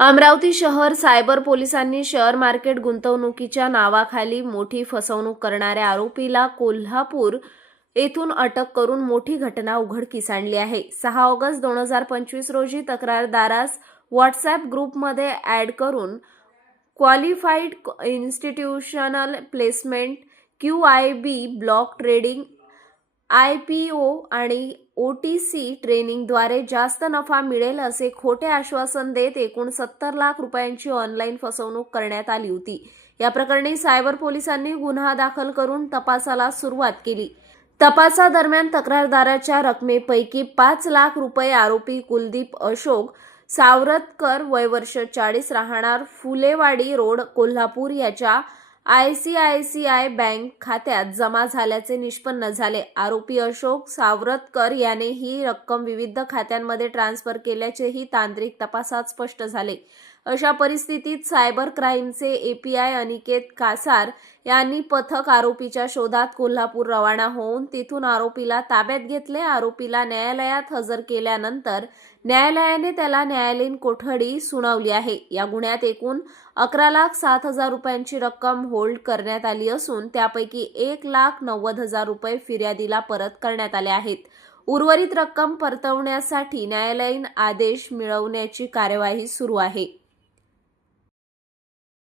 अमरावती शहर सायबर पोलिसांनी share market गुंतवणुकीच्या नावाखाली मोठी फसवणूक करणाऱ्या आरोपीला कोल्हापूर येथून अटक करून मोठी घटना उघडकीस आणली आहे. सहा ऑगस्ट दोन हजार पंचवीस रोजी तक्रारदारास व्हॉट्सॲप ग्रुपमध्ये ॲड करून qualified institutional placement Q I B block trading I P O आणि ओ टी सी ट्रेनिंगद्वारे जास्त नफा मिळेल असे खोटे आश्वासन देत एकूण सत्तर लाख रुपयांची ऑनलाईन फसवणूक करण्यात आली होती. या प्रकरणी सायबर पोलिसांनी गुन्हा दाखल करून तपासाला सुरुवात केली. तपासादरम्यान तक्रारदाराच्या रकमेपैकी पाच लाख रुपये आरोपी कुलदीप अशोक सावरतकर वय वर्ष चाळीस राहणार फुलेवाडी रोड कोल्हापूर याच्या I C I C I bank खात्यात जमा झाल्याचे निष्पन्न झाले. आरोपी अशोक सावरतकर याने ही रक्कम विविध खात्यांमध्ये ट्रान्स्फर केल्याचेही तांत्रिक तपासात स्पष्ट झाले. अशा परिस्थितीत सायबर क्राईमचे एपीआय अनिकेत कासार यांनी पथक आरोपीच्या शोधात कोल्हापूर रवाना होऊन तिथून आरोपीला ताब्यात घेतले. आरोपीला न्यायालयात हजर केल्यानंतर न्यायालयाने त्याला न्यायालयीन कोठडी सुनावली आहे. या गुन्ह्यात एकूण अकरा लाख सात हजार रुपयांची रक्कम होल्ड करण्यात आली असून त्यापैकी एक लाख नव्वद हजार रुपये फिर्यादीला परत करण्यात आले आहेत. उर्वरित रक्कम परतवण्यासाठी न्यायालयीन आदेश मिळवण्याची कार्यवाही सुरू आहे.